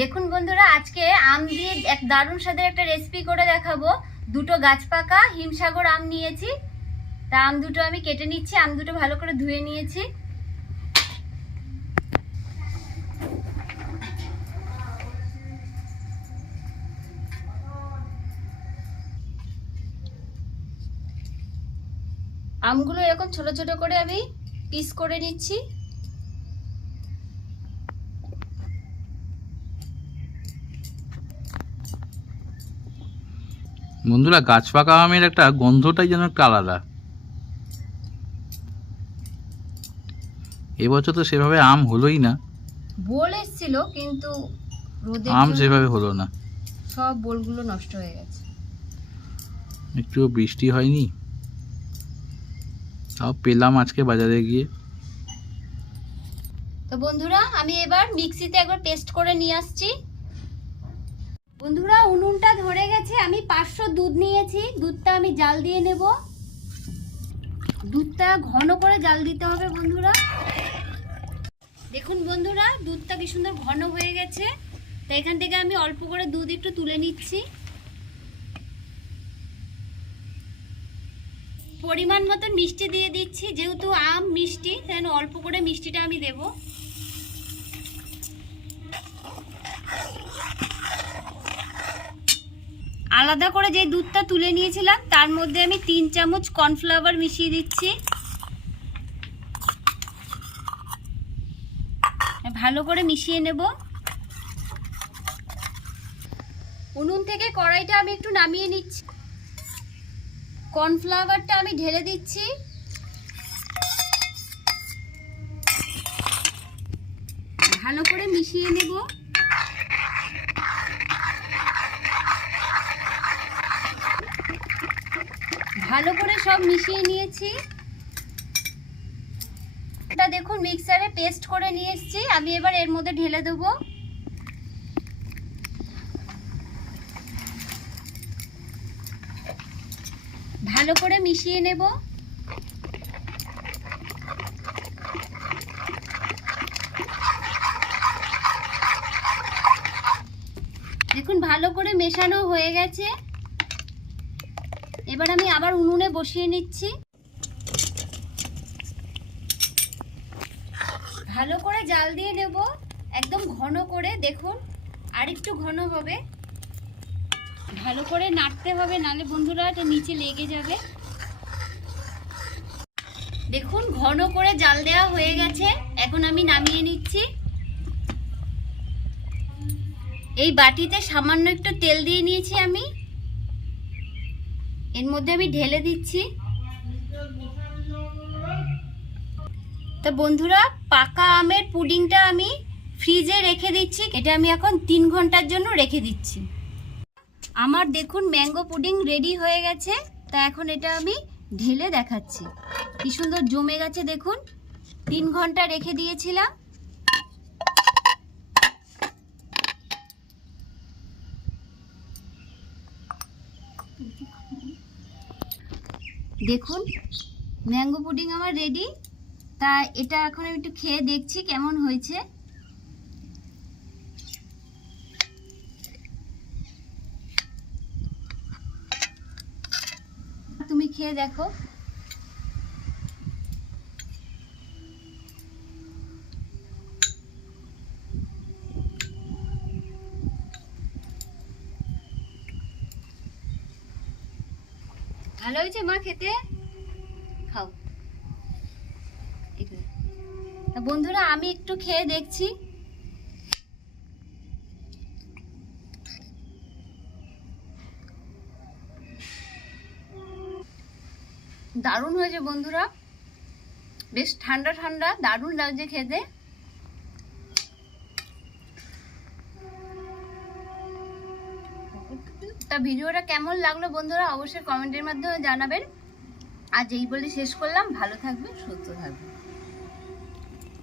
দেখুন বন্ধুরা, আজকে আম দিয়ে এক দারুণ স্বাদের একটা রেসিপি করে দেখাবো। দুটো গাছ পাকা, হিমসাগর আম নিয়েছি। তা আম দুটো আমি কেটে নিচ্ছি, আম দুটো ভালো করে ধুয়ে নিয়েছি। আমগুলো এরকম ছোট ছোট করে আমি পিস করে নিচ্ছি। বন্ধুরা গাছ পাকা আমের একটা গন্ধটাই যেন একটা আলাদা। এবছর তো সেভাবে আম হলোই না। বোল এসেছিল কিন্তু আম সেভাবে হলো না। সব বোলগুলো নষ্ট হয়ে গেছে। একটু বৃষ্টি হয়নি। তাও পেলাম আজকে বাজারে গিয়ে। তো বন্ধুরা আমি এবার মিক্সিতে একবার পেস্ট করে নিয়ে আসছি। বন্ধুরা আমি পাঁচশো দুধ নিয়েছি। দুধটা আমি জাল দিয়ে নেব। দুধটা ঘন করে জাল দিতে হবে বন্ধুরা। দেখুন বন্ধুরা, দুধটা কি সুন্দর ঘন হয়ে গেছে। তো এখান থেকে আমি অল্প করে দুধ একটু তুলে নিচ্ছি। পরিমাণ মতো মিষ্টি দিয়ে দিচ্ছি। যেহেতু আম মিষ্টি সেজন্য অল্প করে মিষ্টিটা আমি দেব। আলাদা করে যে দুধটা তুলে নিয়েছিলাম, তার মধ্যে আমি তিন চামচ কর্নফ্লাওয়ার মিশিয়ে দিচ্ছি। ভালো করে মিশিয়ে নেব। উনুন থেকে কড়াইটা আমি একটু নামিয়ে নিচ্ছি। কর্নফ্লাওয়ারটা আমি ঢেলে দিচ্ছি। ভালো করে মিশিয়ে নেব। ভালো করে সব মিশিয়ে নিয়েছি। এটা দেখুন, মিক্সারে পেস্ট করে নিয়ে এসেছি। আমি এবার এর মধ্যে ঢেলে দেবো। ভালো করে মিশিয়ে নেব। দেখুন, ভালো করে মেশানো হয়ে গেছে। এবার আমি আবার উনুনে বসিয়ে নিচ্ছি। ভালো করে জাল দিয়ে নেব, একদম ঘন করে, দেখুন আর একটু ঘন হবে। ভালো করে নাড়তে হবে, নালে বন্ধুরা এটা নিচে লেগে যাবে। দেখুন, ঘন করে জাল দেওয়া হয়ে গেছে, এখন আমি নামিয়ে নিচ্ছি। এই বাটিতে সামান্য একটু তেল দিয়ে নিয়েছি আমি। এর মধ্যে আমি ঢেলে দিচ্ছি। তো বন্ধুরা, পাকা আমের পুডিংটা আমি ফ্রিজে রেখে দিচ্ছি। এটা আমি এখন তিন ঘণ্টার জন্য রেখে দিচ্ছি। আমার দেখুন ম্যাঙ্গো পুডিং রেডি হয়ে গেছে। তা এখন এটা আমি ঢেলে দেখাচ্ছি। কি সুন্দর জমে গেছে দেখুন। তিন ঘণ্টা রেখে দিয়েছিলাম। দেখুন ম্যাঙ্গো পুডিং আমার রেডি তা এটা এখন আমি একটু খেয়ে দেখছি কেমন হয়েছে। তুমি খেয়ে দেখো। ভালো হয়েছে মা খেতে? খাও। বন্ধুরা, আমি একটু খেয়ে দেখছি। দারুণ হয়েছে বন্ধুরা। বেশ ঠান্ডা ঠান্ডা, দারুণ লাগছে খেতে। তা ভিডিওটা কেমন লাগল বন্ধুরা অবশ্যই কমেন্টের মাধ্যমে জানাবেন। আজ এই বলে শেষ করলাম। ভালো থাকবে সুস্থ থাকবে